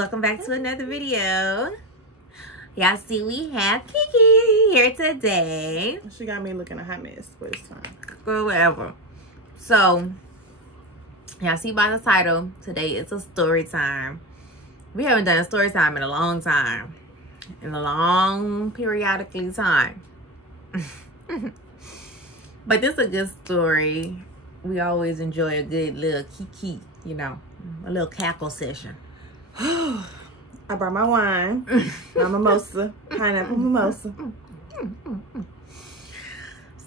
welcome back to another video. Y'all see we have Kiki here today. She got me looking a hot mess for this time. Or whatever. So, y'all see by the title, today is a story time. We haven't done a story time in a long time. In a long periodically time. But this is a good story. We always enjoy a good little kiki, you know, a little cackle session. I brought my wine, my mimosa, pineapple mimosa.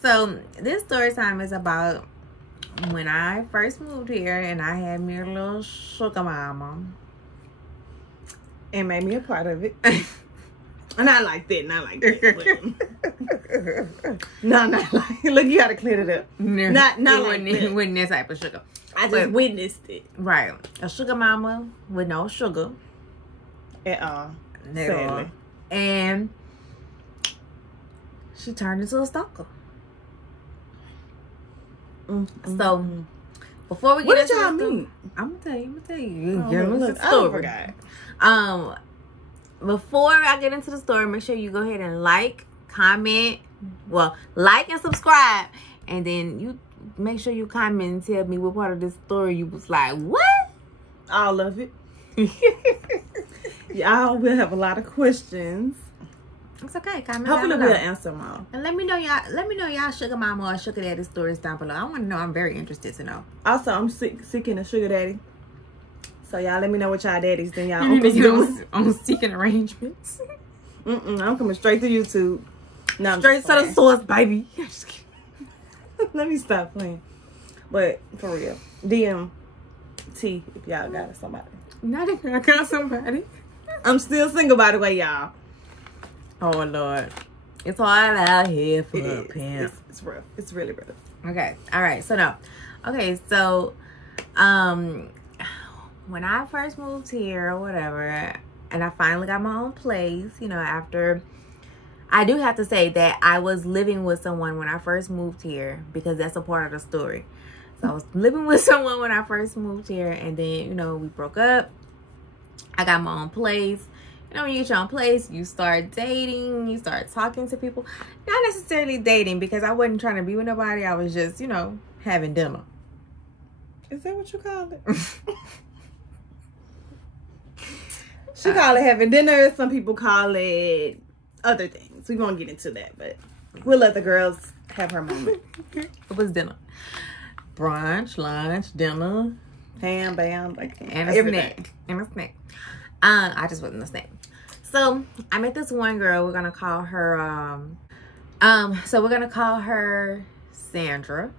So this story time is about when I first moved here and I had me a little sugar mama. And made me a part of it. Not like that, not like that. No, not like. Look, you gotta clear it up. Not like that. Wasn't that type of sugar. I just witnessed it. Right, a sugar mama with no sugar At all. sadly. And she turned into a stalker. So before we get into y'all the meet? I'm gonna tell you. Oh, Give us look, the I story. forgot. Before I get into the story, make sure you go ahead and like, comment, like and subscribe, and then you make sure you comment and tell me what part of this story you was like, what? All of it. Y'all will have a lot of questions. It's okay. Comment Hopefully down we'll below. answer them all. And let me know y'all sugar mama or sugar daddy stories down below. I want to know. I'm very interested to know. Also, I'm seeking a sugar daddy. So y'all let me know what y'all daddies and y'all uncles doing. I'm seeking arrangements. I'm coming straight to YouTube. No, I'm Straight just to the playing. source, baby. Just kidding. Let me stop playing. But for real, DMT if y'all got somebody. Not if I got somebody. I'm still single, by the way, y'all. Oh Lord, it's hard out here for a pimp. It's rough. It's really rough. Okay, all right. So no, okay. So, when I first moved here or whatever, and I finally got my own place, you know, after. I do have to say that I was living with someone when I first moved here because that's a part of the story. So I was living with someone when I first moved here, and then, you know, we broke up. I got my own place. You know, when you get your own place, you start dating, you start talking to people. Not necessarily dating because I wasn't trying to be with nobody. I was just, you know, having dinner. Is that what you call it? She call it having dinner. Some people call it other things. We won't get into that, but we'll let the girls have her moment. It was dinner. Brunch, lunch, dinner. Ham, bam, like And a everything. snack. And a snack. I just wasn't a snack. So I met this one girl. We're gonna call her so we're gonna call her Sandra.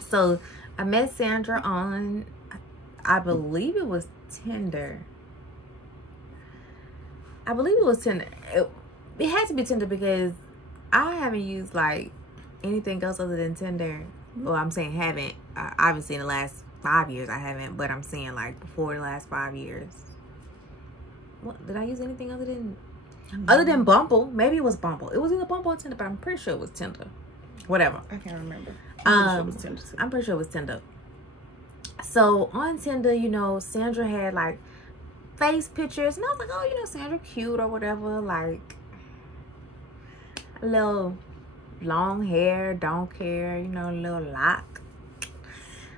So I met Sandra on, I believe it was Tinder. I believe it was Tinder. It had to be Tinder because I haven't used like anything else other than Tinder. Well, I'm saying haven't. Obviously in the last 5 years I haven't, but I'm saying like before the last 5 years. What did I use anything other than Bumble? Maybe it was Bumble. It was either Bumble or Tinder, but I'm pretty sure it was Tinder. Whatever. I can't remember. I'm pretty sure it was Tinder. So on Tinder, you know, Sandra had like face pictures, and I was like, oh, you know, Sandra cute or whatever, like a little long hair, don't care, you know, a little lock.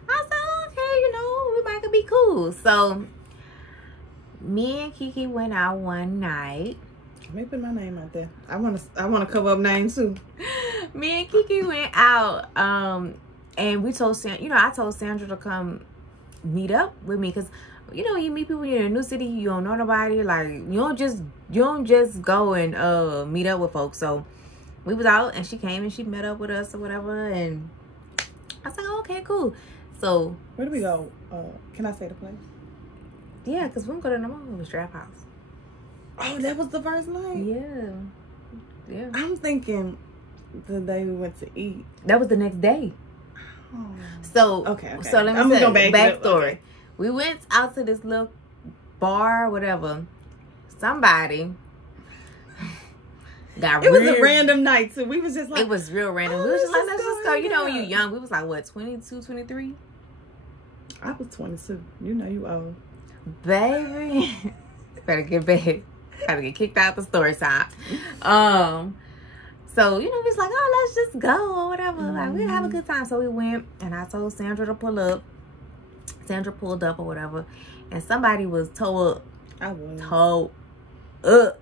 I was like, okay, you know, we might could be cool. So me and Kiki went out one night. Let me put my name out there. I want to cover up names too. Me and Kiki went out, and we told Sandra, you know, I told Sandra to come meet up with me because, you know, you meet people, you're in a new city, you don't know nobody, like you don't just go and meet up with folks. So we was out and she came and she met up with us or whatever, and I was like, oh, okay, cool. So Where do we go? Can I say the place? yeah, because we don't go to no more. It was Draft House. Oh, that was the first night? Yeah. I'm thinking the day we went to eat. That was the next day. Oh. So Okay. So let me I'm say gonna go back backstory. Okay. We went out to this little bar, whatever. Somebody got It was a random night too. We was just like, it was real random. oh, we was just like, let's let's just go go. You know, when hang you're out. young, we was like, what, 22, 23? I was 22. You know you old. Baby. Better get back. Gotta get kicked out the story time. So, you know, we was like, oh, let's just go or whatever. Like, we'll have a good time. So we went, and I told Sandra to pull up. Sandra pulled up or whatever. And somebody was towed up. I was. Towed up.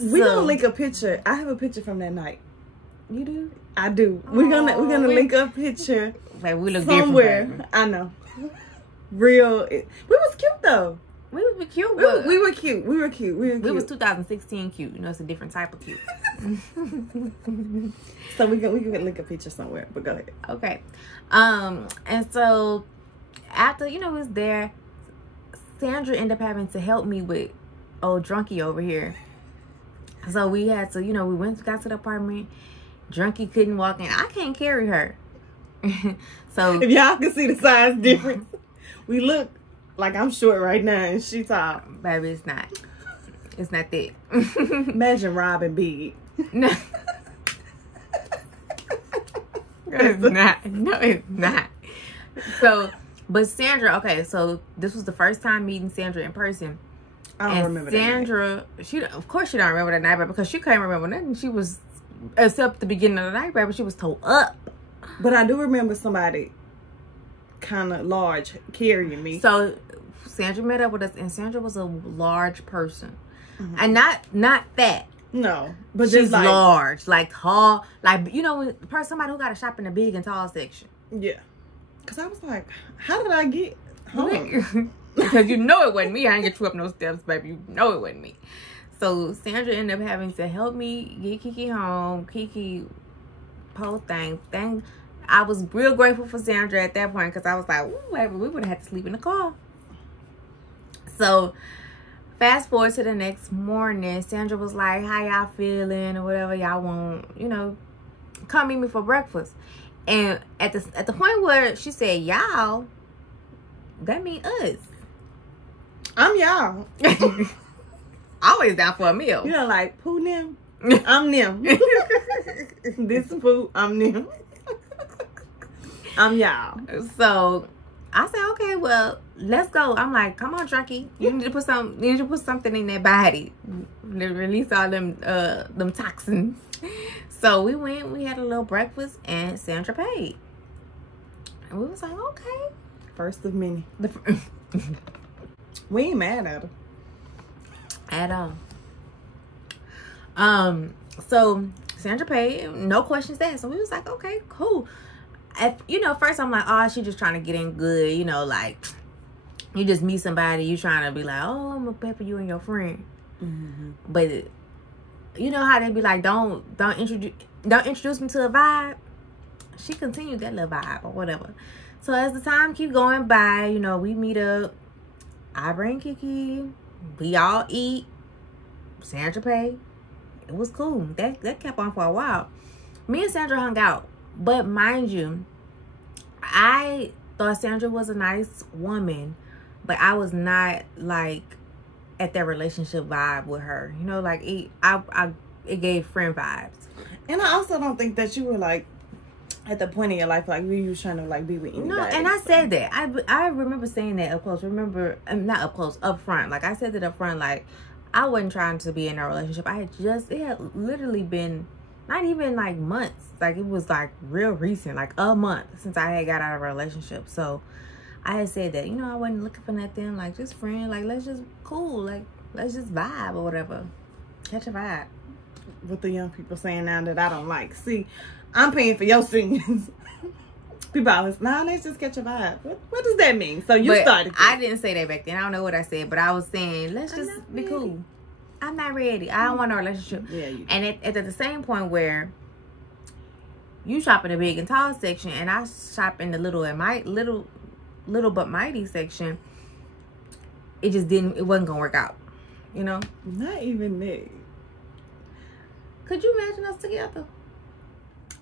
We gonna link a picture. I have a picture from that night. You do? I do. We're gonna link a picture. Like, we look somewhere. different. I know. Real. We was cute though. We were cute. We were cute. We were cute. We was 2016 cute. You know, it's a different type of cute. So we can link a picture somewhere. But go ahead. Okay. And so after, you know, we was there, Sandra ended up having to help me with old Drunky over here. So we had to, you know, got to the apartment. Drunky couldn't walk in. I can't carry her. So if y'all can see the size difference, we look like I'm short right now and she tall. Baby, it's not. It's not that. Imagine Robin big. No. It's not. No, it's not. So, but Sandra, okay, so this was the first time meeting Sandra in person. I don't remember Sandra, that night. Of course she don't remember that night, but because she can't remember nothing, she was, except the beginning of the night, baby, she was told up. But I do remember somebody kind of large carrying me. So Sandra met up with us, and Sandra was a large person, and not fat. No, but she's just like large, like tall, like, you know, somebody who got to shop in the big and tall section. Yeah, because I was like, how did I get home? Because you know it wasn't me. I ain't get you up no steps, baby. You know it wasn't me. So Sandra ended up having to help me get Kiki home. Kiki, whole thing. I was real grateful for Sandra at that point, because I was like, ooh, baby, we would have had to sleep in the car. So fast forward to the next morning, Sandra was like, how y'all feeling or whatever, y'all want, you know, come meet me for breakfast. And at the point where she said y'all, that mean us. I'm y'all. Always down for a meal. You know, like, Pooh them? I'm them. This Pooh, I'm them. I'm y'all. So I said, okay, well, let's go. I'm like, come on, Drunky. You need to put something in that body. Release all them toxins. So we went, we had a little breakfast, and Sandra paid. And we was like, okay. First of many. We ain't mad at her. At all. So Sandra paid, no questions asked. So we was like, okay, cool. You know, first I'm like, oh, she just trying to get in good. You know, like, you just meet somebody, you trying to be like, oh, I'm gonna pay for you and your friend. But you know how they be like, don't introduce me to a vibe. She continued that little vibe or whatever. So as the time keep going by, you know, we meet up. I bring Kiki. We all eat. Sandra pay. It was cool. That kept on for a while. Me and Sandra hung out. But mind you, I thought Sandra was a nice woman, but I was not like at that relationship vibe with her. You know, like it gave friend vibes. And I also don't think that you were like at the point in your life like you was trying to like be with anybody. No, and I said that. I remember saying that up close. Not up close, up front. Like, I said that up front. Like, I wasn't trying to be in a relationship. It had literally been not even like months. Like, it was like real recent, like a month since I had got out of a relationship. So I had said that, you know, I wasn't looking for nothing, like, just friend, like, let's just cool, like, let's just vibe or whatever. Catch a vibe. What the young people saying now that I don't like. See, I'm paying for your sins. People always, let's just catch a vibe. What does that mean? So you started. I didn't say that back then. I don't know what I said, but I was saying, let's just be cool. I'm not ready. I don't want a relationship. Yeah, you do. And at the same point where you shop in the big and tall section, and I shop in the little but mighty section, it wasn't gonna work out. You know? Not even that. Could you imagine us together?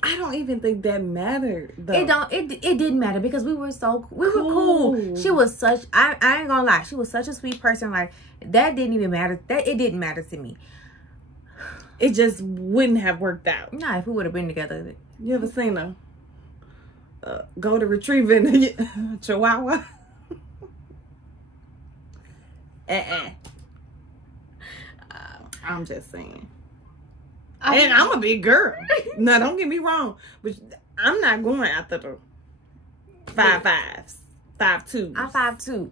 I don't even think that mattered though. It didn't matter because we were cool. She was such, I ain't gonna lie, she was such a sweet person. Like, that didn't even matter. It didn't matter to me. It just wouldn't have worked out. Nah, if we would have been together. You ever seen a golden retriever in a chihuahua? I'm just saying. And I'm a big girl. No, don't get me wrong. But I'm not going after the 5'5s, 5'2s. I'm 5'2".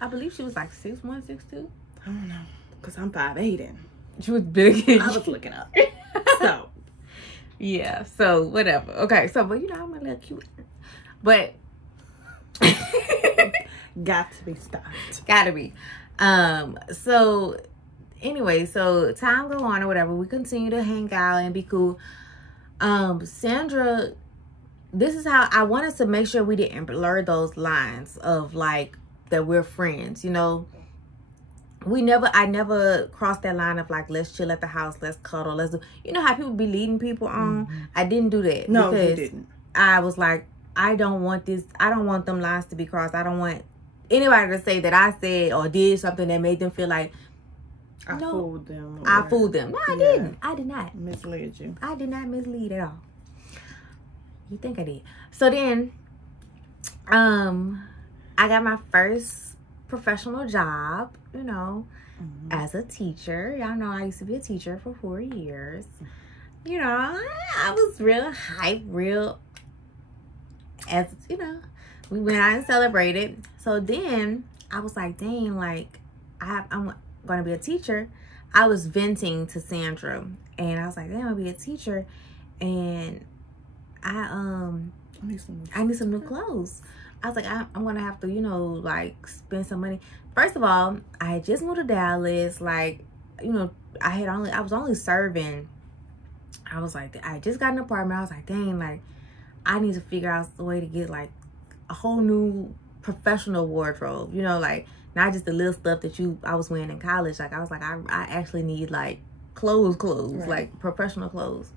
I believe she was like 6'1", 6'2". I don't know. Because I'm 5'8". And she was big. I was looking up. So. Yeah, so whatever. Okay, so, but you know, I'm a little cute. But. Got to be stopped. Gotta be. So anyway, so time go on or whatever. We continue to hang out and be cool. Sandra, this is how I wanted to make sure we didn't blur those lines of like that we're friends, you know. I never crossed that line of like, let's chill at the house, let's cuddle, let's do, you know how people be leading people on. I didn't do that. No, you didn't. I was like, I don't want this. I don't want them lines to be crossed. I don't want anybody to say that I said or did something that made them feel like I fooled them. I fooled them. No, I didn't. I did not. Misled you. I did not mislead at all. You think I did? So then, I got my first professional job, you know, as a teacher. Y'all know I used to be a teacher for 4 years. You know, I was real hype, as you know, we went out and celebrated. So then I was like, dang, like I'm gonna be a teacher. I was venting to Sandra and I was like, damn, I'm gonna be a teacher and I need some new clothes. I was like, I'm gonna have to, you know, like spend some money. First of all, I had just moved to Dallas. Like, you know, I was only serving. I was like, I just got an apartment. I was like, dang, like I need to figure out the way to get like a whole new professional wardrobe. You know, like not just the little stuff that I was wearing in college. Like I was like, I actually need like clothes, right. Like professional clothes.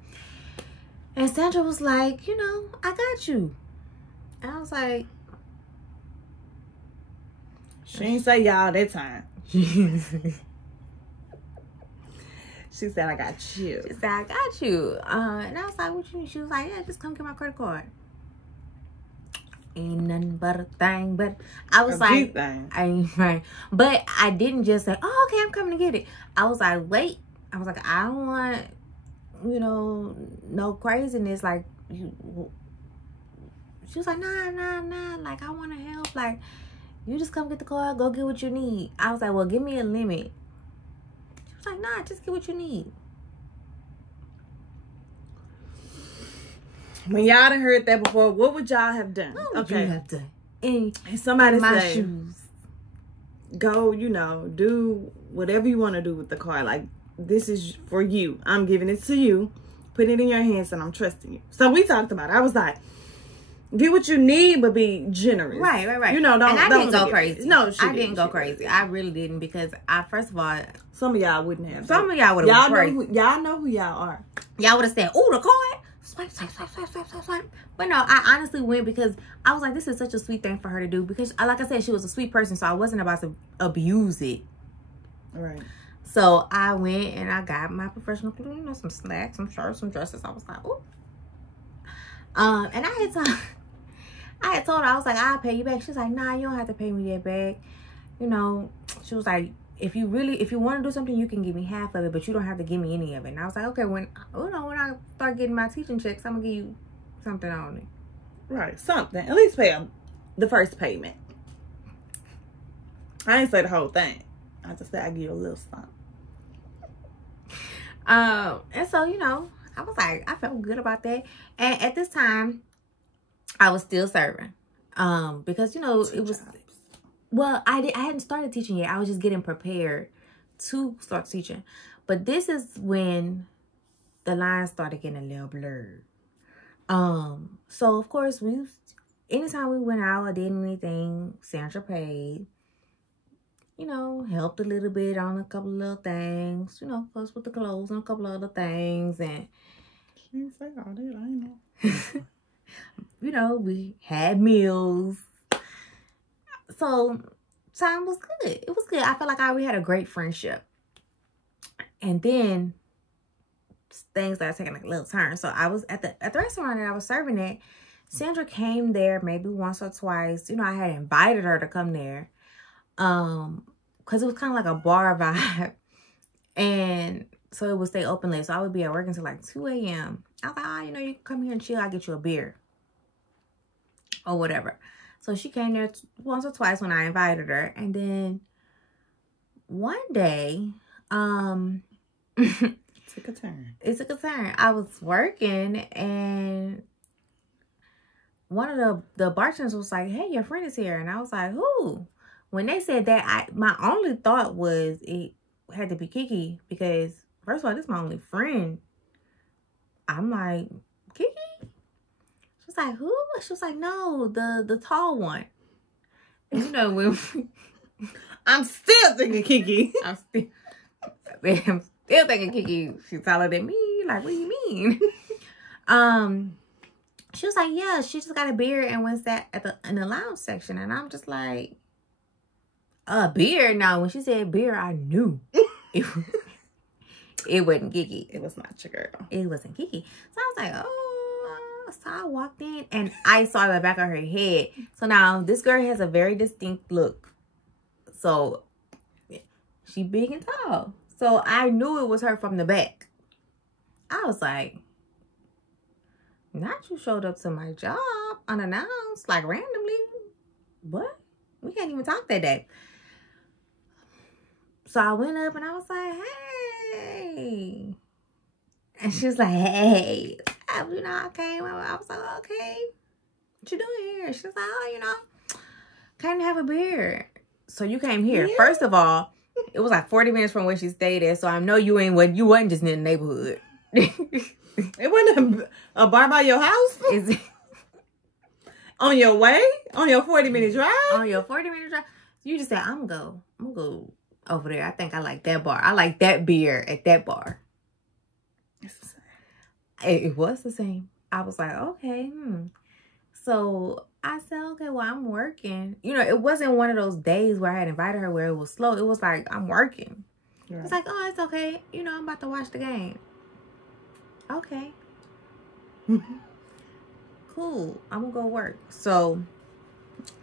And Sandra was like, you know, I got you. And I was like, she ain't say y'all that time. She said, I got you. She said, I got you. And I was like, what you mean? She was like, yeah, just come get my credit card. Ain't nothing but a thing. But I was like, thing. I ain't right. But I didn't just say, oh, okay, I'm coming to get it. I was like, wait. I was like, I don't want, you know, no craziness. Like, she was like, nah. Like, I want to help. Like, you just come get the car, go get what you need. I was like, well, give me a limit. She was like, nah, just get what you need. When y'all done heard that before, what would y'all have done? What would you have done? And somebody my say, shoes. Go, you know, do whatever you want to do with the car. Like, this is for you. I'm giving it to you. Put it in your hands and I'm trusting you. So we talked about it. I was like, get what you need, but be generous. Right. You know, don't. And I didn't go crazy. No, I didn't go crazy. I really didn't because first of all, some of y'all wouldn't have. Some of y'all would have. Y'all know who y'all are. Y'all would have said, "Oh, the card." Swipe. But no, I honestly went because I was like, this is such a sweet thing for her to do because, like I said, she was a sweet person, so I wasn't about to abuse it. Right. So I went and I got my professional clothes, you know, some snacks, some shirts, some dresses. I was like, oh. And I had told her, I was like, I'll pay you back. She's like, nah, you don't have to pay me that back. You know, she was like, if you want to do something, you can give me half of it, but you don't have to give me any of it. And I was like, okay, when I start getting my teaching checks, I'm gonna give you something on it. Right, something. At least pay the first payment. I didn't say the whole thing. I just said I give you a little something. And so, you know, I was like, I felt good about that. And at this time, I was still serving. Because, you know, it was... Well, I hadn't started teaching yet. I was just getting prepared to start teaching. But this is when the lines started getting a little blurred. So, of course, anytime we went out or did anything, Sandra paid. You know, helped a little bit on a couple of little things. You know, plus with the clothes and a couple of other things. And she didn't say all that, I know. You know, we had meals. So, time was good. It was good. I felt like we had a great friendship. And then, things started taking like a little turn. So, I was at the restaurant that I was serving at. Sandra came there maybe once or twice. You know, I had invited her to come there. because it was kind of like a bar vibe. And so it would stay open late. So I would be at work until like 2 a.m. I was like, oh, you know, you can come here and chill. I'll get you a beer. Or whatever. So she came there once or twice when I invited her. And then one day, it took a turn. It took a turn. I was working and one of the bartenders was like, hey, your friend is here. And I was like, who? When they said that, my only thought was it had to be Kiki, because first of all, this is my only friend. I'm like, Kiki? She was like, who? She was like, no, the tall one. And you know, when I'm still thinking Kiki. I'm still thinking Kiki. She's taller than me. Like, what do you mean? She was like, yeah, she just got a beer and went sat in the lounge section. And I'm just like, a beer? No, when she said beer, I knew it wasn't Kiki. It was not your girl. It wasn't Kiki. So I was like, oh. So I walked in and I saw the back of her head. So now this girl has a very distinct look. So she big and tall. So I knew it was her from the back. I was like, not you showed up to my job unannounced, like randomly. What? We can't even talk that day. So I went up and I was like, hey. And she was like, hey. You know, I came. I was like, okay. What you doing here? She was like, oh, you know, came to have a beer. So you came here. Yeah. First of all, it was like 40 minutes from where she stayed at. So I know you wasn't just in the neighborhood. It wasn't a bar by your house? On your way? On your 40-minute drive? On your 40-minute drive. You just said, I'm gonna go over there. I think I like that bar. I like that beer at that bar. It's the same. It was the same. I was like, okay. So I said, okay, well, I'm working. You know, it wasn't one of those days where I had invited her where it was slow. It was like, I'm working. Right. It's like, oh, it's okay. You know, I'm about to watch the game. Okay. Cool. I'm gonna go work. So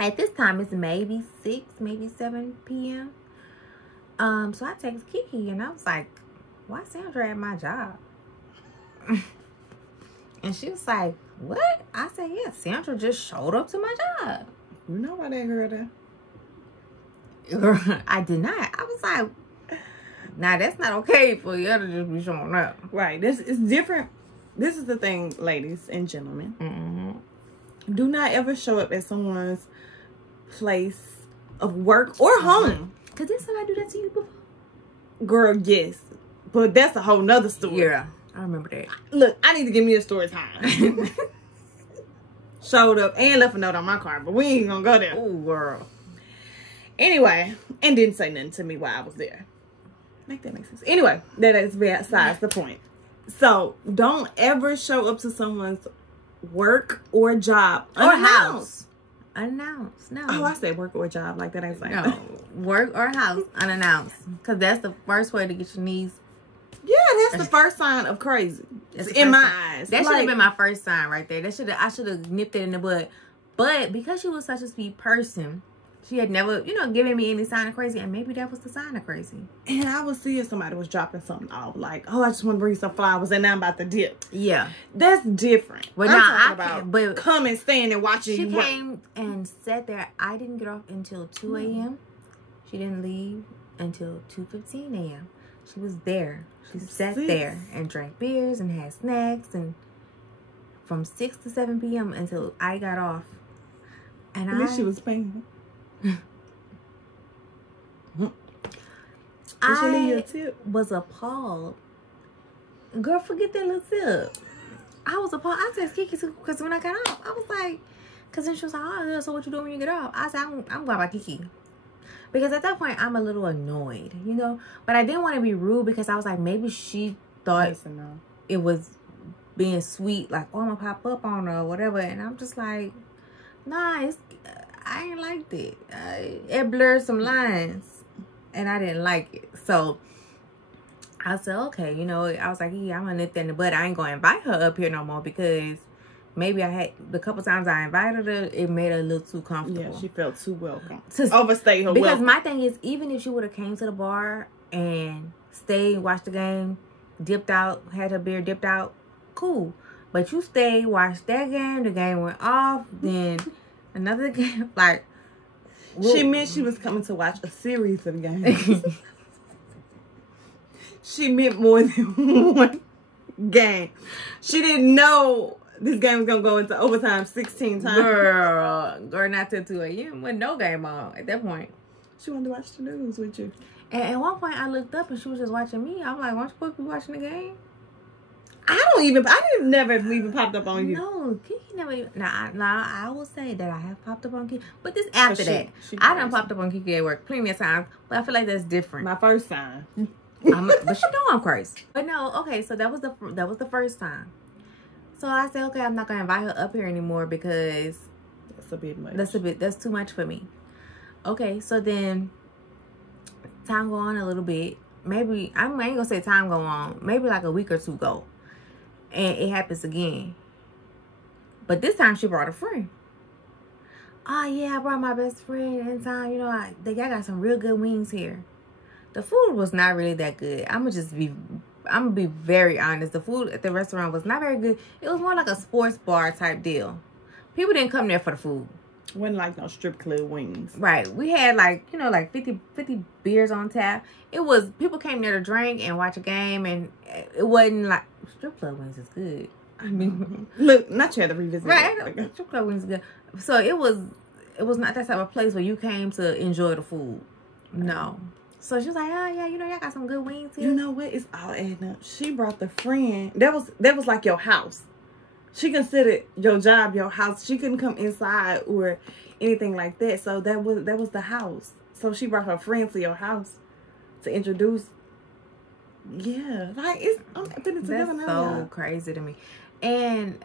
at this time it's maybe 6, maybe 7 p.m. So I text Kiki and I was like, why Sandra at my job? And she was like, what? I said, yeah, Sandra just showed up to my job. You know why that girl there? I did not. I was like, now that's not okay for you to just be showing up. Right. This is different. This is the thing, ladies and gentlemen. Mm-hmm. Do not ever show up at someone's place of work or home. Because didn't somebody do that to you before? Girl, yes. But that's a whole nother story. Yeah, I remember that. Look, I need to give me a story time. Showed up and left a note on my car, but we ain't gonna go there. Oh, girl. Anyway, and didn't say nothing to me while I was there. Make that make sense. Anyway, that is besides the point. So don't ever show up to someone's work or job or house unannounced. No. Oh, I said work or job like that ain't like no work or house unannounced, because that's the first way to get your knees. Yeah, that's the first sign of crazy in my eyes. That should have been my first sign right there. I should have nipped it in the bud. But because she was such a sweet person, she had never, given me any sign of crazy. And maybe that was the sign of crazy. And I would see if somebody was dropping something off. Like, oh, I just want to bring some flowers. And now I'm about to dip. Yeah. That's different. But I'm now talking about but come and stand and watching you work. She came and sat there. I didn't get off until 2 a.m. She didn't leave until 2:15 a.m. She was there. She sat there and drank beers and had snacks. And from 6 to 7 p.m. until I got off. And at least she was paying. I was appalled. Girl, forget that little tip. I was appalled. I texted Kiki because when I got off, I was like, because then she was like, oh, so what you doing when you get off? I said, I'm going by Kiki. Because at that point, I'm a little annoyed, But I didn't want to be rude because I was like, maybe she thought it was being sweet, like, oh, I'm going to pop up on her or whatever. And I'm just like, nah, I ain't liked it. It blurred some lines. And I didn't like it. So I said, okay, I was like, yeah, I'm going to nip that in the bud. I ain't going to invite her up here no more because maybe I had the couple times I invited her, it made her a little too comfortable. Yeah, she felt too welcome. Overstayed her because welcome. my thing is, even if she would have came to the bar and stayed, watched the game, dipped out, had her beer, dipped out, cool. But you stayed, watched that game, the game went off, then another game, like... She meant she was coming to watch a series of games. She meant more than one game. She didn't know this game was going to go into overtime 16 times. Girl, not till 2 a.m. with no game on at that point. She wanted to watch the news with you. And at one point, I looked up and she was just watching me. I'm like, weren't you supposed to be watching the game? I never even popped up on you. No, Kiki never even. Now, I will say that I have popped up on Kiki. But this after that. I done popped up on Kiki at work plenty of times. But I feel like that's different. My first time. But she know I'm crazy. But no, okay, so that was the first time. So I said, okay, I'm not gonna invite her up here anymore because that's a bit much. That's too much for me. Okay, so then time go on a little bit. Maybe I ain't gonna say time go on. Maybe like a week or two go, and it happens again. But this time she brought a friend. Oh yeah, I brought my best friend in time. You know, y'all got some real good wings here. The food was not really that good. I'm gonna be very honest. The food at the restaurant was not very good. It was more like a sports bar type deal. People didn't come there for the food. Wasn't like no strip club wings. Right. We had like 50 beers on tap. It was, people came there to drink and watch a game, and it wasn't like, strip club wings is good. I mean, look, not you had to revisit. Right. Strip club wings is good. So it was not that type of place where you came to enjoy the food. No. So she was like, oh yeah, y'all got some good wings here. You know what? It's all adding up. She brought the friend. That was like your house. She considered your job your house. She couldn't come inside or anything like that. So that was the house. So she brought her friend to your house to introduce. Yeah, like I'm putting it together now. That's so crazy to me. And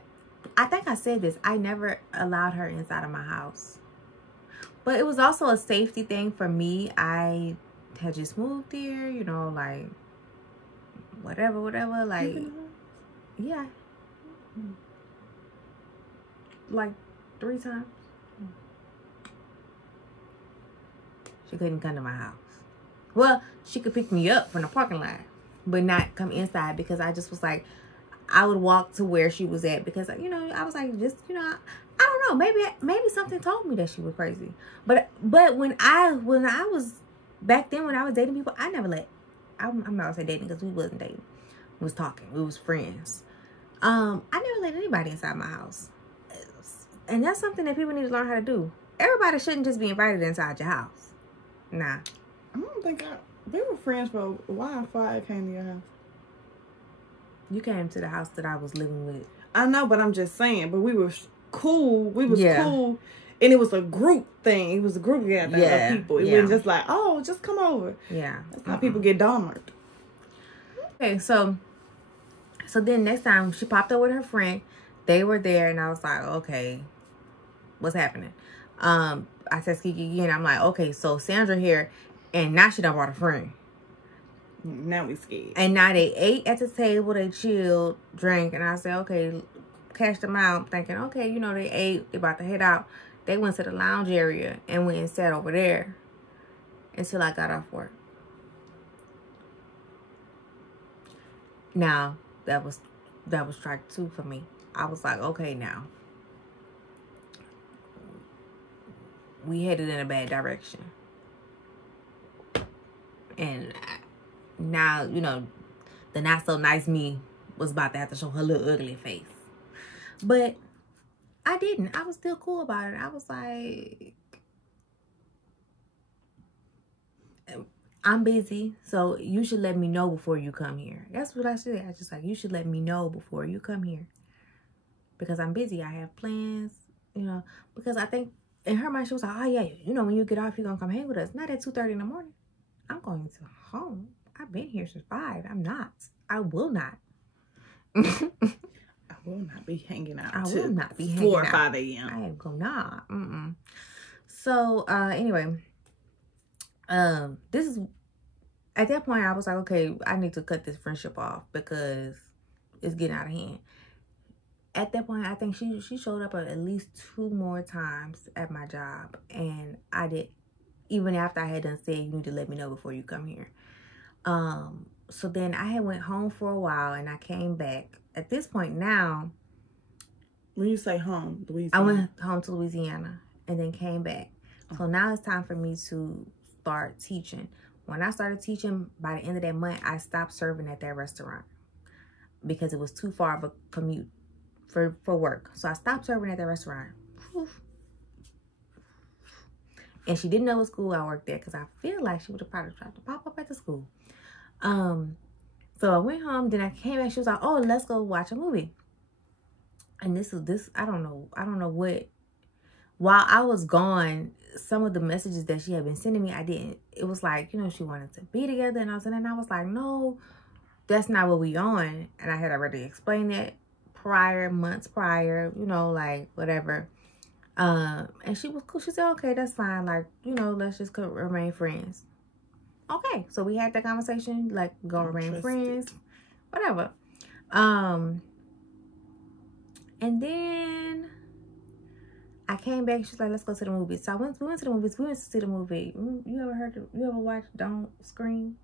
I think I said this. I never allowed her inside of my house, but it was also a safety thing for me. I had just moved here, like whatever, like yeah, like 3 times. She couldn't come to my house. Well, she could pick me up from the parking lot, but not come inside, because I just was like, I would walk to where she was at, because I was like, I don't know, maybe something told me that she was crazy. But when I was back then, when I was dating people, I never let, I'm not gonna say dating because we wasn't dating. We was talking. We was friends. I never let anybody inside my house. And that's something that people need to learn how to do. Everybody shouldn't just be invited inside your house. Nah. I don't think they were friends for a while before I came to your house. You came to the house that I was living with. I know, but I'm just saying. But we were cool. We was cool. And it was a group thing. It was a group gathering of people. It wasn't just like, oh, just come over. Yeah. That's how people get dahmered. Okay, so then next time she popped up with her friend. They were there, and I was like, okay, what's happening? I said Kiki again. I'm like, okay, so Sandra here, and now she done brought a friend. Now we scared. And now they ate at the table, they chilled, drank, and I said, okay, cashed them out, thinking, okay, they ate, they about to head out. They went to the lounge area and went and sat over there until I got off work. Now, that was strike 2 for me. I was like, okay, now we headed in a bad direction. And now, the not so nice me was about to have to show her little ugly face. But I didn't. I was still cool about it. I was like, I'm busy, so you should let me know before you come here. That's what I said. I just like, you should let me know before you come here. Because I'm busy. I have plans, because I think in her mind, she was like, oh yeah, when you get off, you're going to come hang with us. Not at 2:30 in the morning. I'm going to home. I've been here since 5. I'm not. I will not. I will not be hanging out. I will not be hanging 4 or out. 5 a.m. I ain't gonna not. So anyway, this is, at that point I was like, okay, I need to cut this friendship off because it's getting out of hand. at that point, I think she showed up at least 2 more times at my job. And I did, even after I had done said, you need to let me know before you come here. So then I had went home for a while and I came back. At this point now, when you say home, Louisiana, I went home to Louisiana and then came back. So now it's time for me to start teaching. When I started teaching, by the end of that month, I stopped serving at that restaurant because it was too far of a commute for work. So I stopped serving at that restaurant. And she didn't know what school I worked at because I feel like she would have probably tried to pop up at the school. So I went home, then I came back. She was like, oh, let's go watch a movie. And this, I don't know what, while I was gone, some of the messages that she had been sending me, it was like, you know, she wanted to be together. And I was like, no, that's not what we on. And I had already explained that months prior, you know, like whatever. And she was cool. She said, okay, that's fine. Like, you know, let's just remain friends. Okay. So we had that conversation, like, go remain friends, whatever. And then I came back. She's like, let's go to the movies. So we went to the movies. We went to see the movie. You ever watched Don't Scream?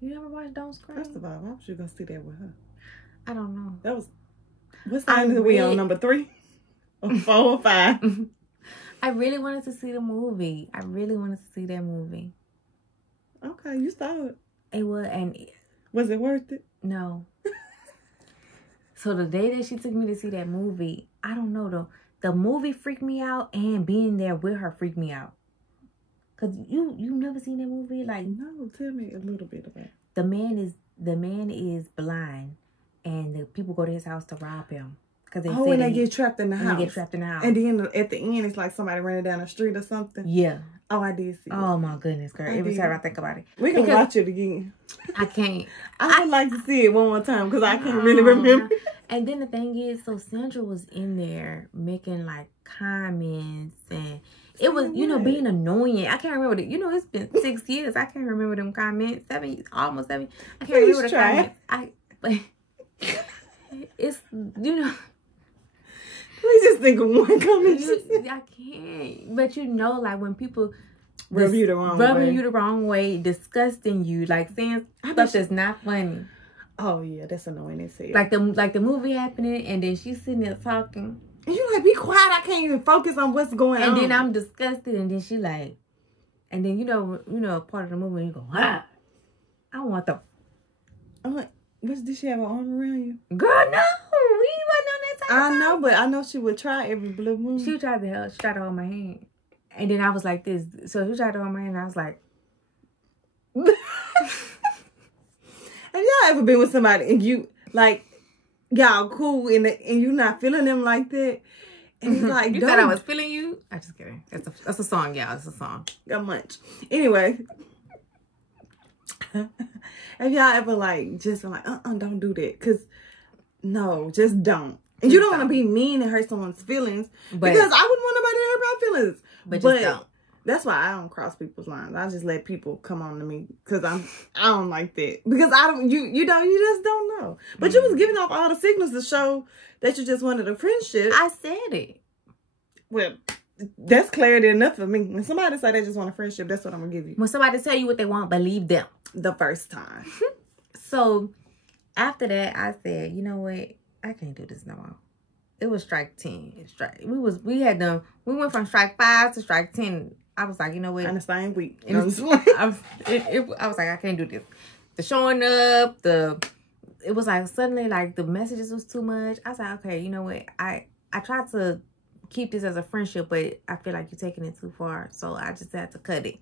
You ever watched Don't Scream? First of all, why was you gonna see that with her? I don't know. That was, what time are we on, number 3? Or 4 or 5? I really wanted to see the movie. I really wanted to see that movie. Okay, you saw it. It was, and was it worth it? No. So the day that she took me to see that movie, I don't know though. The movie freaked me out, and being there with her freaked me out. Cause you never seen that movie? Like, no, tell me a little bit about it. The man is blind, and the people go to his house to rob him. Cause they get trapped in the house. They get trapped in the house. And then at the end, it's like somebody running down the street or something. Yeah. Oh, I did see it. Oh my goodness, girl! Every time I think about it, we can watch it again. I can't. I would like to see it one more time because I can't really remember. And then the thing is, so Sandra was in there making like comments, and it was, you know, being annoying. I can't remember you know, it's been 6 years. I can't remember them comments. Almost 7. I can't remember the comments. But it's, you know. Please just think of one comment. I can't. But you know, like when people rubbing you the wrong way, disgusting you, like saying stuff that's not funny. Oh yeah, that's annoying as hell. Like the movie happening, and then she's sitting there talking. And you like, be quiet, I can't even focus on what's going on. And then I'm disgusted, and then she like, and then you know part of the movie, you go, ah, I want the. I'm like, did she have her arm around you? Girl, no, we wasn't on that type of time. I know, but I know she would try every blue moon. She tried to hold my hand, and then I was like this. So she tried to hold my hand, and I was like. Have y'all ever been with somebody and you like y'all cool and you not feeling them like that? And it's like, you thought I was feeling you? I'm just kidding. That's a song, y'all. It's a song. Got much. Anyway, have y'all ever like just like don't do that? Cause no, just don't. And you don't want to be mean and hurt someone's feelings, because I wouldn't want nobody to hurt my feelings. But just don't. That's why I don't cross people's lines. I just let people come on to me because I don't like that. Because I don't, you know, you just don't know. But you was giving off all the signals to show that you just wanted a friendship. I said it. Well, that's clarity enough for me. When somebody say they just want a friendship, that's what I'm going to give you. When somebody tell you what they want, believe them. The first time. So, after that, I said, you know what? I can't do this no more. It was strike 10. We went from strike 5 to strike 10. I was like, you know what? In the same week. I was like, I can't do this. The showing up, it was like suddenly like the messages was too much. I was like, okay, you know what? I tried to keep this as a friendship, but I feel like you're taking it too far. So I just had to cut it.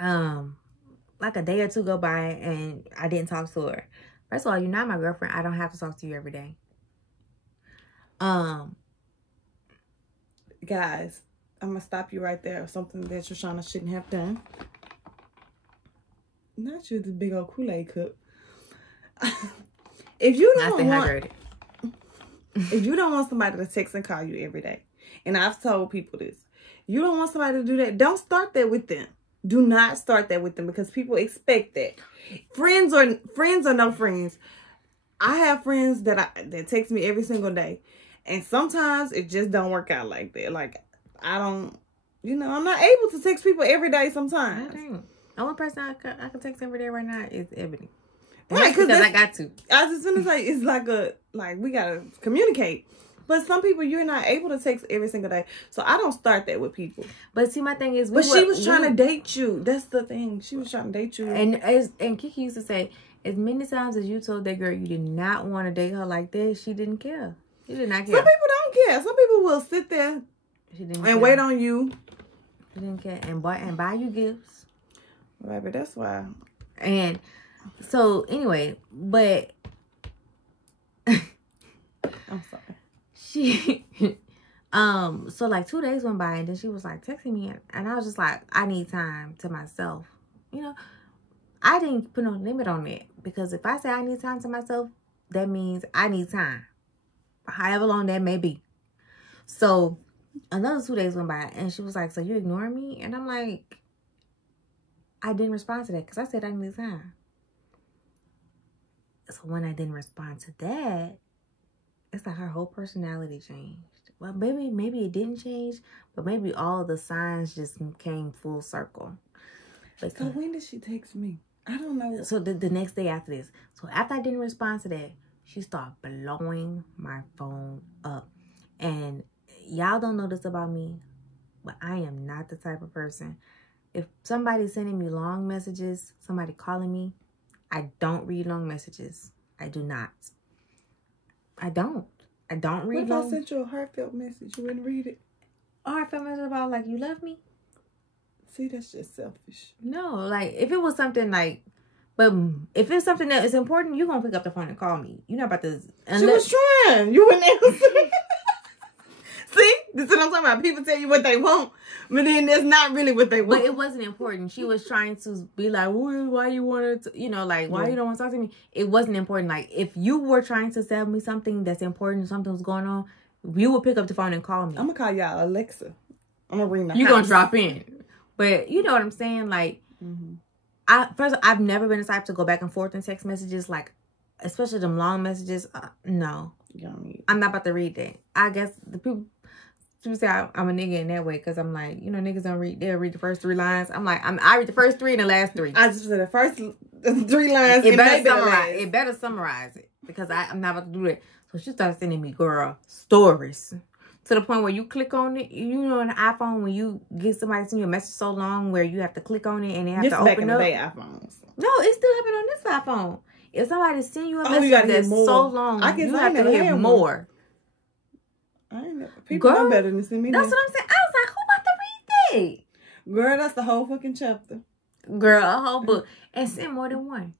Like a day or two go by and I didn't talk to her. First of all, you're not my girlfriend. I don't have to talk to you every day. Guys, I'm going to stop you right there. Something that Shoshana shouldn't have done. Not you, this big old Kool-Aid cup. If you don't want somebody to text and call you every day, and I've told people this, you don't want somebody to do that, don't start that with them. Do not start that with them because people expect that. Friends or no friends, I have friends that text me every single day. And sometimes it just don't work out like that. Like, I don't, I'm not able to text people every day sometimes. The only person I can text every day right now is Ebony. Right, because I got to. I was just going to say, it's like we got to communicate. But some people, you're not able to text every single day. So I don't start that with people. But see, my thing is... she was trying to date you. That's the thing. She was trying to date you. And Kiki used to say, as many times as you told that girl you did not want to date her like that, she didn't care. She did not care. Some people don't care. Some people will sit there and wait on you. She didn't care. And buy you gifts. Baby, that's why. And so, anyway, but... I'm sorry. So like 2 days went by and then she was like texting me and I was just like, I need time to myself. I didn't put no limit on it because if I say I need time to myself, that means I need time. However long that may be. So another 2 days went by and she was like, so you ignoring me? And I'm like, I didn't respond to that because I said I need time. So when I didn't respond to that, it's like her whole personality changed. Well, maybe it didn't change, but maybe all the signs just came full circle. So when did she text me? I don't know. So the next day after this. So after I didn't respond to that, she started blowing my phone up. And y'all don't know this about me, but I am not the type of person. If somebody's sending me long messages, somebody calling me, I don't read long messages. I do not. I don't read. What if I sent you a heartfelt message? You wouldn't read it? A heartfelt message about like you love me? See, that's just selfish. No, like if it was something like, but if it's something that is important, you're gonna pick up the phone and call me. You're not about to. She was trying. You wouldn't answer. See, this is what I'm talking about. People tell you what they want, but then that's not really what they want. But it wasn't important. She was trying to be like, why you want to, like, why you don't want to talk to me? It wasn't important. Like, if you were trying to tell me something that's important, something was going on, you would pick up the phone and call me. I'm going to call y'all Alexa. I'm going to ring the You're house. going to drop in. But you know what I'm saying? Like, I've never been the type to go back and forth in text messages, like, especially them long messages. No. I'm not about to read that. I guess the people say I'm a nigga in that way because I'm like, niggas don't read. They'll read the first 3 lines. I'm like, I read the first 3 and the last 3. I just said the first 3 lines. It better summarize it because I'm not about to do that. So she started sending me, girl, stories to the point where you click on it. On the iPhone when you get somebody send you a message so long where you have to click on it and they have to open back in the up. day iPhones. No, it's still happening on this iPhone. If somebody send you a message that's so long, you have to hear more. People know better than send me. That's what I'm saying. I was like, who about to read that? Girl, that's the whole fucking chapter. Girl, a whole book. And send more than one.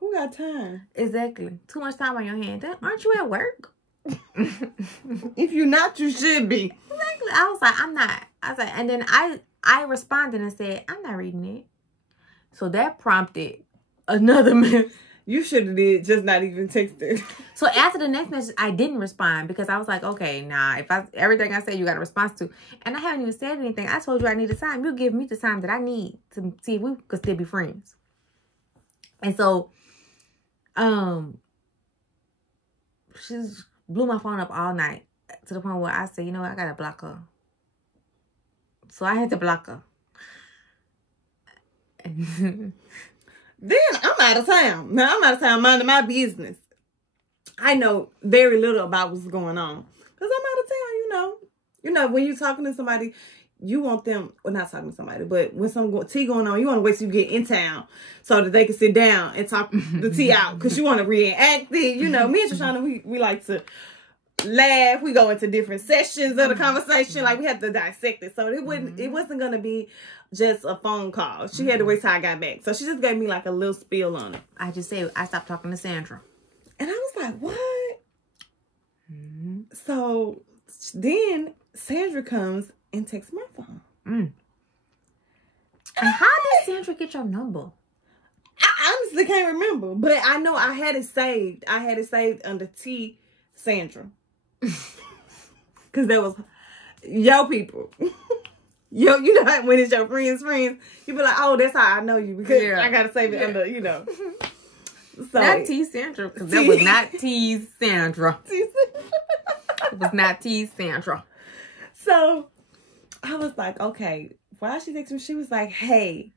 Who got time? Exactly. Too much time on your hands. Aren't you at work? If you're not, you should be. Exactly. I was like, I'm not. I was like, and then I responded and said, I'm not reading it. So that prompted another message. You should have did just not even texted. So after the next message, I didn't respond because I was like, okay, nah, everything I say you got a response to. And I haven't even said anything. I told you I needed time. You give me the time that I need to see if we could still be friends. And so, she blew my phone up all night to the point where I said, you know what, I gotta block her. So I had to block her. Then I'm out of town. Now I'm out of town minding my business. I know very little about what's going on. Because I'm out of town, You know, when you're talking to somebody, you want them, well, not talking to somebody, but when some tea going on, you want to wait till you get in town so that they can sit down and talk the tea out. Because you want to reenact it. Me and Shoshana, we like to laugh. We go into different sessions of the conversation. Like, we have to dissect it. So it wasn't going to be just a phone call. She had to wait till I got back. So she just gave me like a little spiel on it. I just said, I stopped talking to Sandra. And I was like, what? So then Sandra comes and takes my phone. And how did Sandra get your number? I honestly can't remember. But I know I had it saved. I had it saved under T Sandra. Because that was your people. You know when it's your friends, you be like, oh, that's how I know you. Because I got to save it under, So not T Sandra, because that was not T Sandra. It was not T Sandra. So I was like, okay, why she texted me? She was like, hey,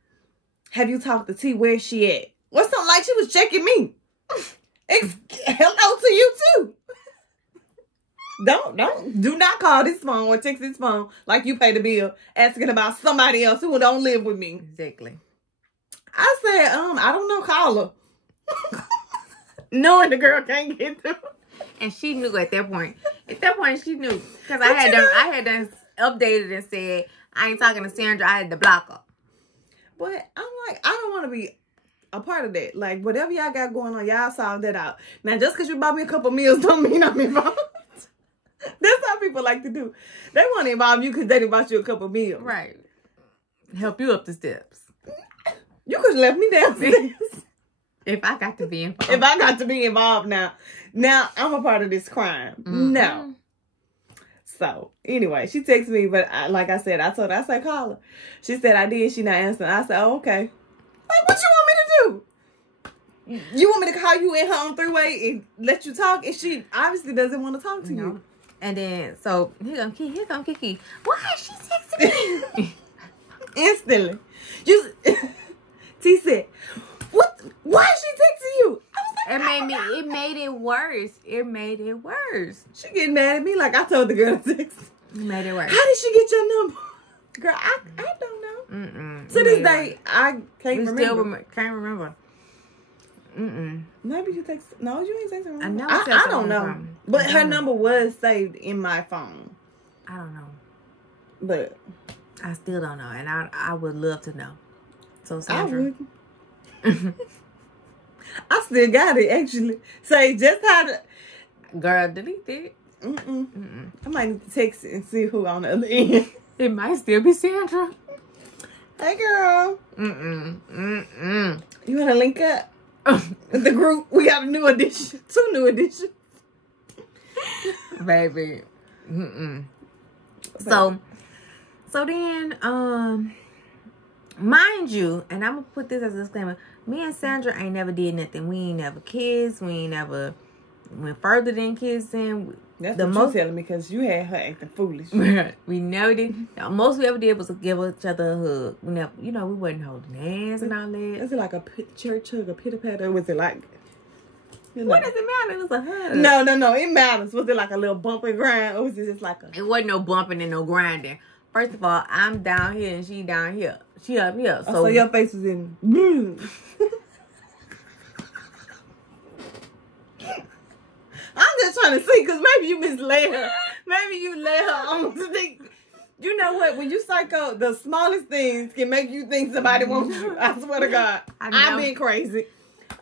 have you talked to T? Where's she at? Or something like she was checking me. Hello to you too. Do not call this phone or text this phone like you pay the bill asking about somebody else who don't live with me. Exactly. I said, I don't know, call her. Knowing the girl can't get through. And she knew at that point. At that point, she knew. Because I had done updated and said, I ain't talking to Sandra. I had to block her. But I'm like, I don't want to be a part of that. Like, whatever y'all got going on, y'all solve that out. Now, just because you bought me a couple meals don't mean I'm involved. That's how people like to do. They want to involve you because they done bought you a couple meals. Right. Help you up the steps. You could have left me downstairs. If I got to be involved. If I got to be involved now I'm a part of this crime. Mm-hmm. No. So, anyway, she texted me, but like I said, I told her, I said, call her. She said, I did. She not answering. I said, oh, okay. Like, what you want me to do? You want me to call you in her on three-way and let you talk? And she obviously doesn't want to talk to you. And then, so, here come Kiki. Why is she texting me? Instantly. T said, what? Why is she texting you? I was like, it made it worse. It made it worse. She getting mad at me like I told the girl to text. It made it worse. How did she get your number? Girl, I don't know. To this day, I can't remember. Can't remember. Maybe you text. No, you ain't texting her. I know. I don't know. But her number was saved in my phone. I don't know. But I still don't know, and I would love to know. So Sandra, I would. I still got it actually. Say just how to. Girl, delete it. I might need to text it and see who on the other end. It might still be Sandra. Hey, girl. You want to link up? The group, we got a new edition. 2 new editions. Baby. So then, mind you, and I'm going to put this as a disclaimer, me and Sandra ain't never did nothing. We ain't never kissed. We ain't never went further than kissing. That's the what you telling me because you had her acting foolish. We never did. The most we ever did was give each other a hug. We never, we wasn't holding hands and all that. Was it like a church hug, a pitter-patter? Or was it like... What does it matter? It was a hug. No. It matters. Was it like a little bump and grind? Or was it just like a... It wasn't no bumping and no grinding. First of all, I'm down here and she down here. She up here. So your face was in... I'm just trying to see, because maybe you misled her. Maybe you led her on to think. You know what? When you psycho, the smallest things can make you think somebody wants you. I swear to God. I've been crazy.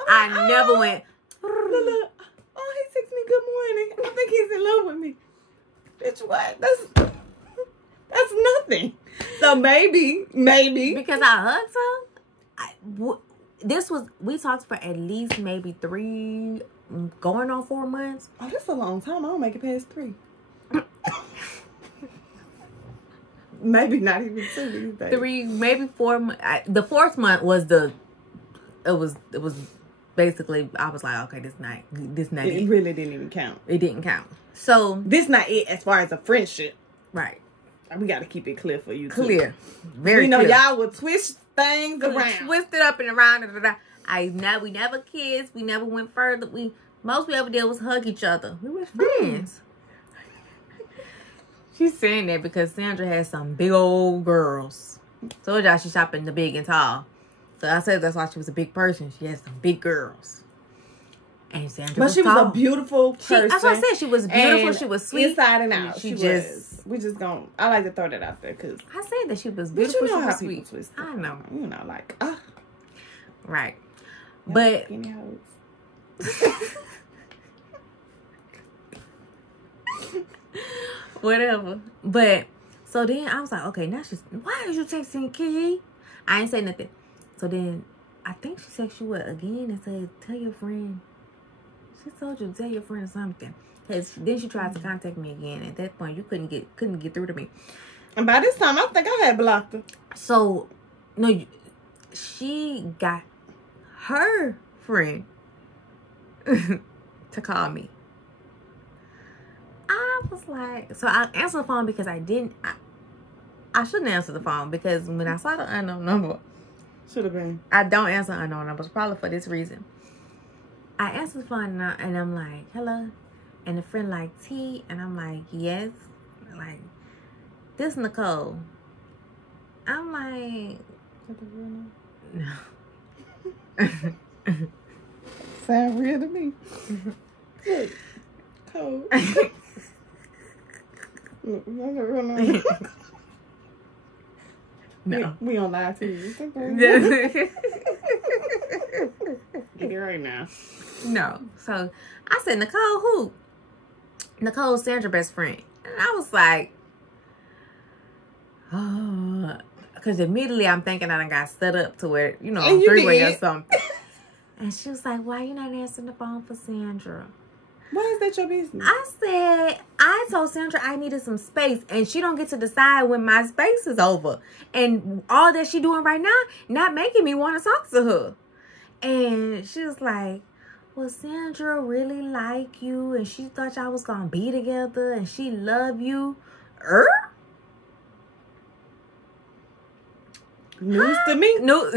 I never went. Look. Oh, he texted me good morning. I think he's in love with me. Bitch, what? That's nothing. So maybe. Because I hugged her. We talked for at least maybe 3, going on 4 months. Oh, that's a long time. I don't make it past 3. Maybe not even 2 these days. 3, maybe 4 months. The 4th month was it was basically, I was like, okay, this night. It really didn't even count. It didn't count. So this not it as far as a friendship. Right. We got to keep it clear for you. Clear. Very we know clear. Y'all would twist things around. Twist it up and around. We never kissed. We never went further. Most we ever did was hug each other. We were friends. She's saying that because Sandra has some big old girls. So y'all, she shopping the big and tall. So I said that's why she was a big person. She has some big girls. And Sandra was tall. Was a beautiful person. That's what I said. She was beautiful. She was sweet. Inside and out. We just gonna... I like to throw that out there because... I said that she was beautiful. But you know she how was people sweet. Twist I know. You know, like... Right. But... Skinny hoes. Whatever. But... So then I was like, okay, now she's... Why are you texting Kiki? I ain't say nothing. So then... I think she texted you again and said, tell your friend. She told you to tell your friend something. Cause then she tried to contact me again. At that point, you couldn't get through to me. And by this time, I think I had blocked her. So, no, she got her friend to call me. I was like, so I answered the phone because I shouldn't answer the phone because when I saw the unknown number, should have been. I don't answer unknown numbers, probably for this reason. I answered the phone and I'm like, hello. And the friend like, T, and I'm like, yes. Like, this Nicole. I'm like, no. Sound real to me. Look, cold. Look, no. We on live TV. Get it right now. No. So I said, Nicole, who? Nicole's Sandra's best friend. And I was like, oh, because immediately I'm thinking I done got set up to where, you know, three-way or something. And she was like, why you not answering the phone for Sandra? Why is that your business? I said, I told Sandra I needed some space, and she don't get to decide when my space is over. And all that she doing right now, not making me want to talk to her. And she was like, well, Sandra really like you, and she thought y'all was going to be together, and she love you. News to me? No.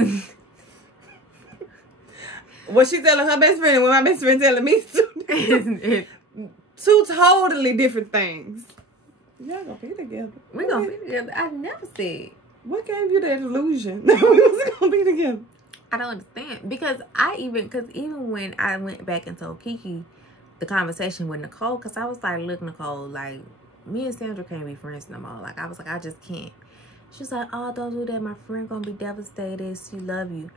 What she telling her best friend and what my best friend telling me two totally different things. Y'all gonna be together. We gonna be together. I never said. What gave you that illusion that we was gonna be together? I don't understand. Because even when I went back and told Kiki the conversation with Nicole, because I was like, look, Nicole, like, me and Sandra can't be friends no more. Like, I was like, I just can't. She's like, oh, don't do that. My friend gonna be devastated. She love you.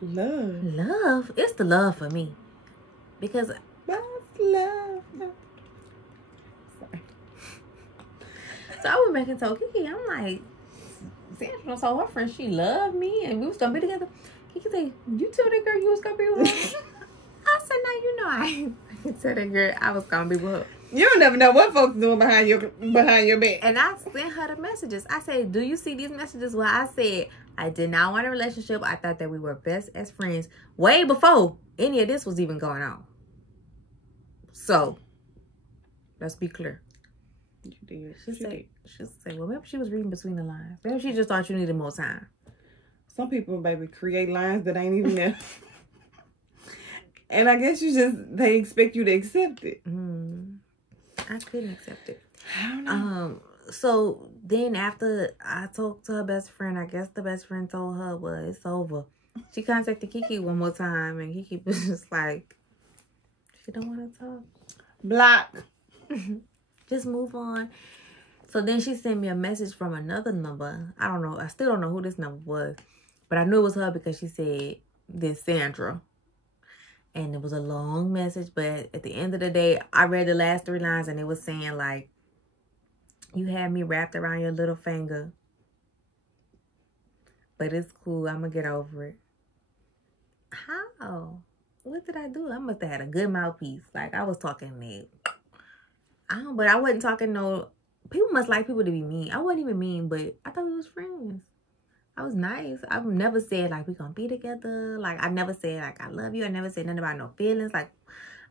Love? It's the love for me. Because that's love. Sorry. So I went back and told Kiki, I'm like, Sandra told her friend she loved me and we was gonna be together. Kiki said, you told that girl you was gonna be with her? I said, no, you know I ain't tell that girl I was gonna be with her. You don't never know what folks doing behind your back. And I sent her the messages. I said, do you see these messages? Well, I said, I did not want a relationship. I thought that we were best as friends way before any of this was even going on. So, let's be clear. You did. She said, well, maybe she was reading between the lines. Maybe she just thought you needed more time. Some people, baby, create lines that ain't even there. And I guess they expect you to accept it. I couldn't accept it. I don't know. So then after I talked to her best friend, I guess the best friend told her, well, it's over. She contacted Kiki one more time, and Kiki was just like, she don't want to talk. Block. Just move on. So then she sent me a message from another number. I don't know. I still don't know who this number was. But I knew it was her because she said, this Sandra. And it was a long message. But at the end of the day, I read the last 3 lines and it was saying like, you had me wrapped around your little finger. But it's cool. I'm going to get over it. How? What did I do? I must have had a good mouthpiece. Like, I was talking but I wasn't talking no... People must like people to be mean. I wasn't even mean, but I thought we was friends. I was nice. I've never said, like, we gonna be together. Like, I never said, like, I love you. I never said nothing about no feelings. Like,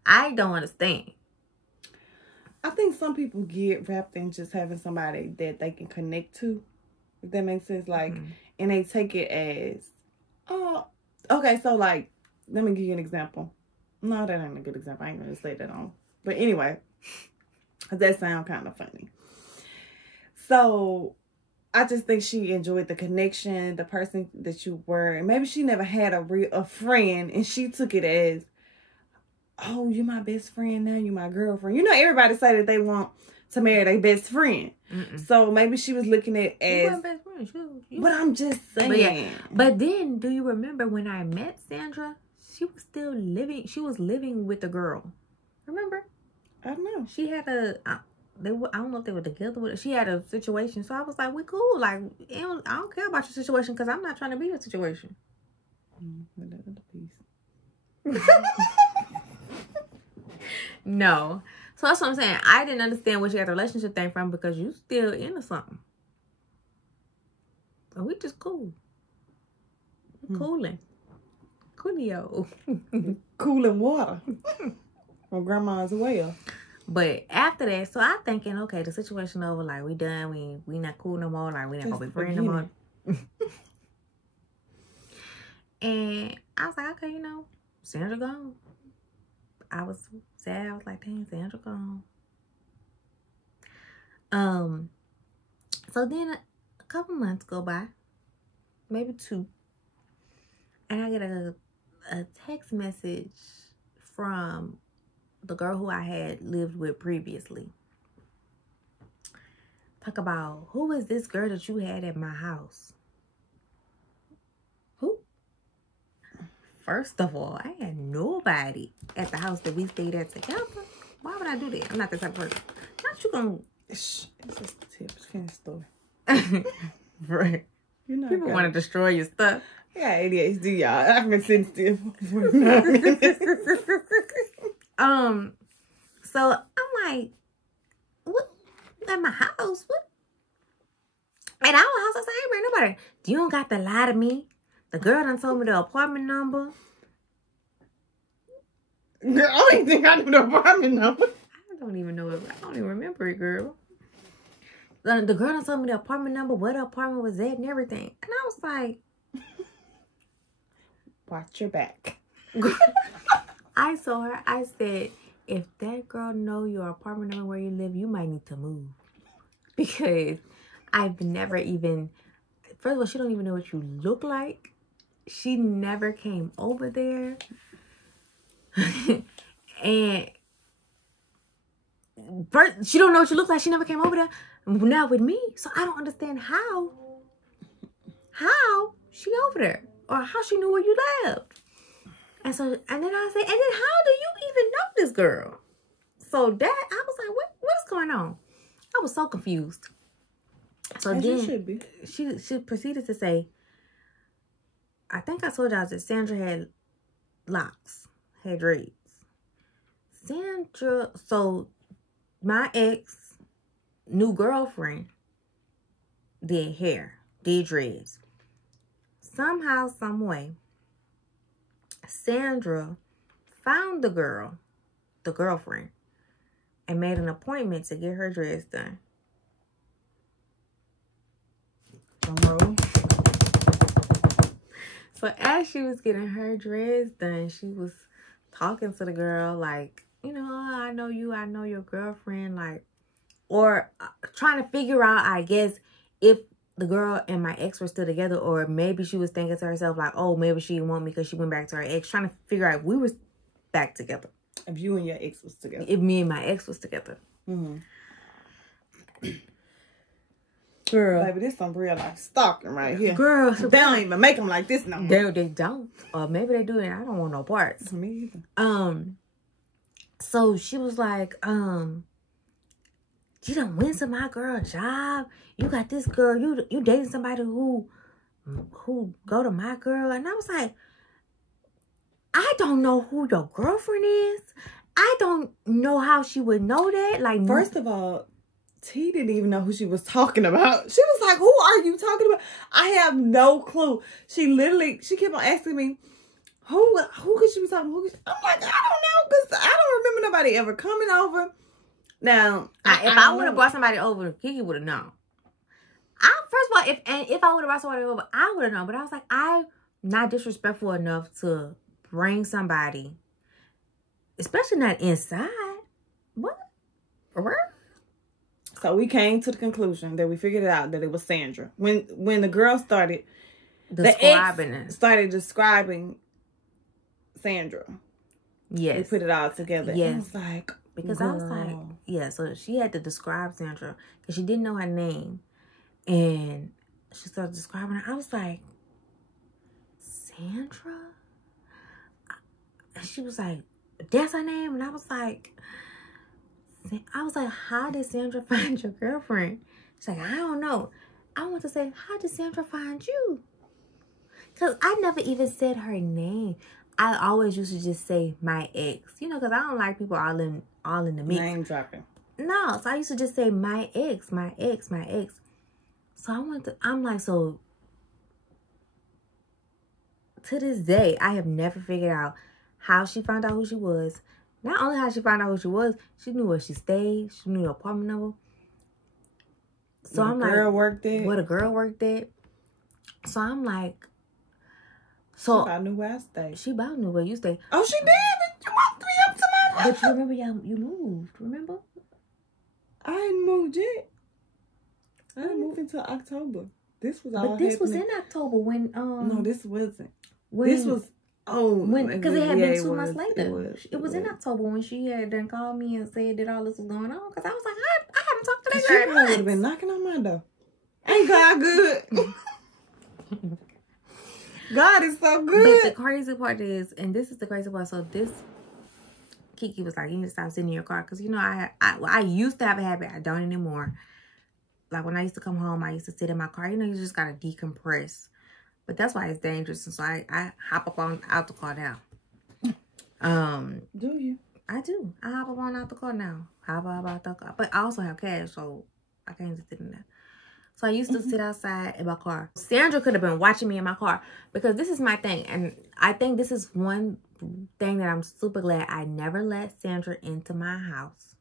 I don't understand. I think some people get wrapped in just having somebody that they can connect to. If that makes sense. Like, and they take it as, oh, okay, so, like, let me give you an example. No, that ain't a good example. I ain't gonna say that on. But anyway, that sounds kind of funny. So, I just think she enjoyed the connection, the person that you were. And maybe she never had a friend, and she took it as, oh, you my best friend now, you my girlfriend. You know, everybody say that they want to marry their best friend. So maybe she was looking at it as, best friend. but I'm just saying. But then, do you remember when I met Sandra? She was still living. She was living with the girl. Remember? I don't know. She had I don't know if they were together with her. She had a situation. So I was like, we cool. Like, I don't care about your situation because I'm not trying to be in your situation. No. So that's what I'm saying. I didn't understand where she got the relationship thing from because you still into something. So we just cool. Cooling. Coolio. Cooling water from grandma's well. But after that, so I'm thinking, okay, the situation over. Like, we done. We not cool no more. Like, we not gonna be friends no more. And I was like, okay, you know, Sandra gone. I was sad. I was like, dang, Sandra gone. So then a couple months go by, maybe 2, and I get a text message from the girl who I had lived with previously. Talk about, who is this girl that you had at my house? Who? First of all, I had nobody at the house that we stayed at together. Why would I do that? I'm not the type of person. Not you gonna... It's just a tip. It's kind of story. Right. People want to destroy your stuff. Yeah, ADHD, y'all. I've been sensitive. So I'm like, what? At my house? What? At our house? I said, I ain't bring nobody. You don't got to lie to me. The girl done told me the apartment number. Girl, I don't even think I knew the apartment number. I don't even know it. I don't even remember it, girl. The girl done told me the apartment number, where the apartment was at and everything. And I was like, watch your back. I told her, I said, if that girl know your apartment number where you live, you might need to move. Because I've never even, first of all, she don't even know what you look like. She never came over there. And first, she don't know what you look like. She never came over there. Not with me. So I don't understand how she over there. Or how she knew where you lived. And then I said, and then how do you even know this girl? So that, I was like, what is going on? I was so confused. So as then you should be. She proceeded to say, I think I told y'all that Sandra had locks, had dreads. Sandra, so my ex, new girlfriend, did hair, did dreads. Somehow, some way, Sandra found the girlfriend, and made an appointment to get her dreads done. So as she was getting her dreads done, she was talking to the girl like, you know, oh, I know you, I know your girlfriend, like, or trying to figure out, I guess, if the girl and my ex were still together, or maybe she was thinking to herself like, oh, maybe she didn't want me because she went back to her ex, trying to figure out if we were back together. If you and your ex was together. If me and my ex was together. Mm-hmm. Girl. Baby, this some real life stalking right here. Girl. They don't even make them like this no more. They don't. Or maybe they do, and I don't want no parts. Me either. So she was like, you done went to my girl job. You got this girl. You dating somebody who go to my girl. And I was like, I don't know who your girlfriend is. I don't know how she would know that. Like, first of all, T didn't even know who she was talking about. She was like, who are you talking about? I have no clue. She kept on asking me, who could she be talking about? I'm like, I don't know, because I don't remember nobody ever coming over. Now, if I would have brought somebody over, Kiki would have known. First of all, if I would have brought somebody over, I would have known. But I was like, I'm not disrespectful enough to bring somebody, especially not inside. What? Where? So we came to the conclusion that we figured it out that it was Sandra. When the girl started describing Sandra. Yes. We put it all together. Yes. And I was like, because girl. I was like, yeah, so she had to describe Sandra because she didn't know her name. And she started describing her. I was like, Sandra? And she was like, that's her name? And I was like, how did Sandra find your girlfriend? She's like, I don't know. I want to say, how did Sandra find you? Because I never even said her name. I always used to just say my ex. You know, because I don't like people all in the mix. Name dropping. No, so I used to just say my ex, my ex, my ex. So I'm like, so to this day, I have never figured out how she found out who she was. Not only how she found out who she was, she knew where she stayed. She knew the apartment number. So I'm like, girl worked there. Where the girl worked at. So I'm like, She about knew where I stayed. She about knew where you stayed. Oh, she did? But you walked me up to my room. But you remember you moved, remember? I ain't moved yet. I didn't move until October. This was all But this was happening. in October when No, this wasn't. when, This was because it had been 2 months was, later. It was in October when she had done called me and said that all this was going on. Because I was like, I haven't talked to that She girl in probably would have months. been knocking on my door. Ain't God good? God is so good. But the crazy part is, and this is the crazy part. So this, Kiki was like, you need to stop sitting in your car. Because, you know, I used to have a habit. I don't anymore. Like when I used to come home, I used to sit in my car. You know, you just got to decompress. But that's why it's dangerous. And so I hop up out the car now. Do you? I do. I hop up out the car now. Hop up out the car. But I also have cash, so I can't just sit in there. So I used to sit outside in my car. Sandra could have been watching me in my car. Because this is my thing. And I think this is one thing that I'm super glad I never let Sandra into my house.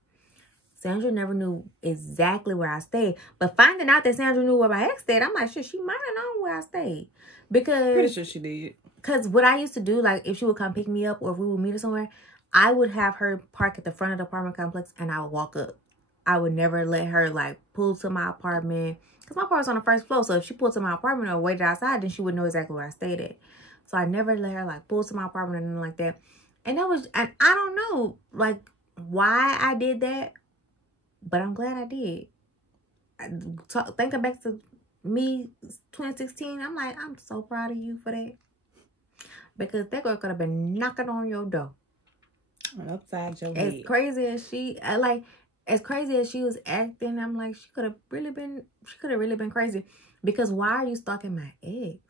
Sandra never knew exactly where I stayed. But finding out that Sandra knew where my ex stayed, I'm like, shit, she might have known where I stayed. Because... Pretty sure she did. Because what I used to do, like, if she would come pick me up or if we would meet her somewhere, I would have her park at the front of the apartment complex and I would walk up. I would never let her, like, pull to my apartment. Because my apartment's on the first floor. So if she pulled to my apartment or waited outside, then she would know exactly where I stayed at. So I never let her, like, pull to my apartment or anything like that. And that was... And I don't know, like, why I did that. But I'm glad I did. Thinking back to me, 2016, I'm like, I'm so proud of you for that. Because that girl could have been knocking on your door. Upside your head. As crazy as as crazy as she was acting, I'm like, she could have really been crazy. Because why are you stalking my ex?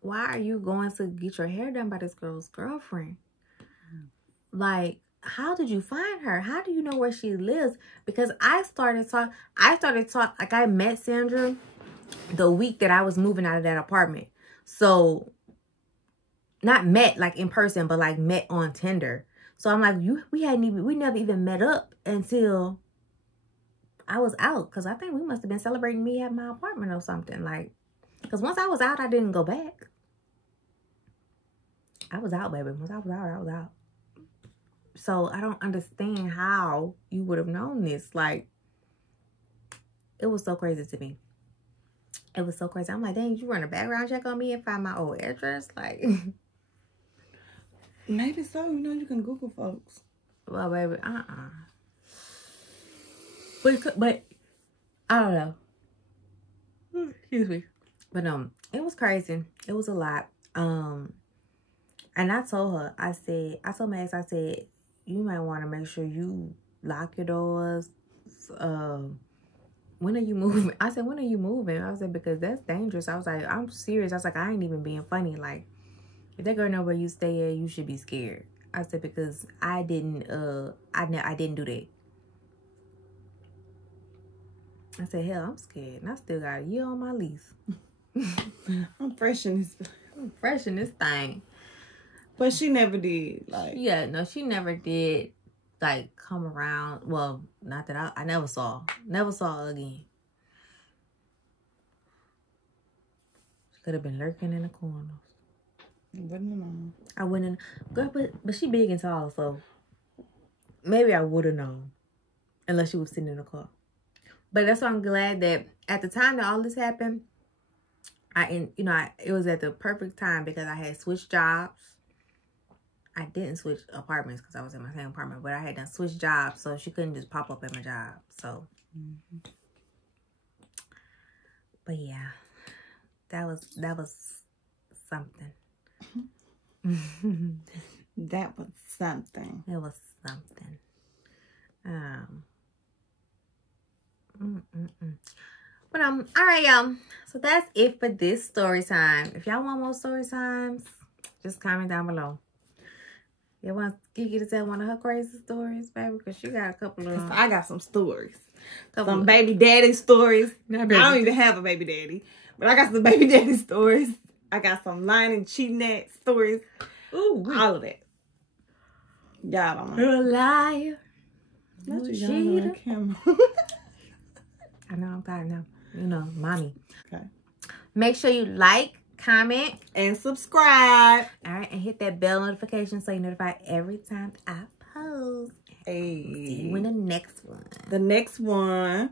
Why are you going to get your hair done by this girl's girlfriend? Like, how did you find her? How do you know where she lives? Because I met Sandra the week that I was moving out of that apartment. So, not met like in person, but like met on Tinder. So I'm like, we never even met up until I was out. Because I think we must have been celebrating me at my apartment or something. Like, because once I was out, I didn't go back. I was out, baby. Once I was out, I was out. So I don't understand how you would have known this. Like, it was so crazy to me. It was so crazy. I'm like, dang, you run a background check on me and find my old address? Like, maybe so. You know, you can Google folks. Well, baby, But I don't know. Excuse me. But it was crazy. It was a lot. And I told her, I told my ex, I said, you might want to make sure you lock your doors. When are you moving? I said, when are you moving? I said, because that's dangerous. I was like, I'm serious. I was like, I ain't even being funny. Like, if that girl know where you stay at, you should be scared. I said, because I didn't do that. I said, hell, I'm scared. And I still got a year on my lease. I'm fresh in this thing. But she never did. Like, yeah, no, she never did. Like, come around. Well, not that I never saw her again. She could have been lurking in the corners. Wouldn't have known. I wouldn't. Girl, but she big and tall, so maybe I would have known, unless she was sitting in the car. But that's why I'm glad that at the time that all this happened, it was at the perfect time because I had switched jobs. I didn't switch apartments because I was in my same apartment, but I had done switched jobs, so she couldn't just pop up at my job. So, but yeah, that was something. That was something. It was something. But all right, y'all. So that's it for this story time. If y'all want more story times, just comment down below. You want Kiki to tell one of her crazy stories, baby? Because she got a couple of... I got some stories. Some baby daddy stories. I don't even have a baby daddy. But I got some baby daddy stories. I got some lying and cheating at stories. Ooh, all of that. Y'all don't know. You're a liar. Not you cheater. on camera. I know I'm tired now. You know, mommy. Okay. Make sure you like, comment, and subscribe. All right, and hit that bell notification so you're notified every time I post. Hey. See you in the next one. The next one.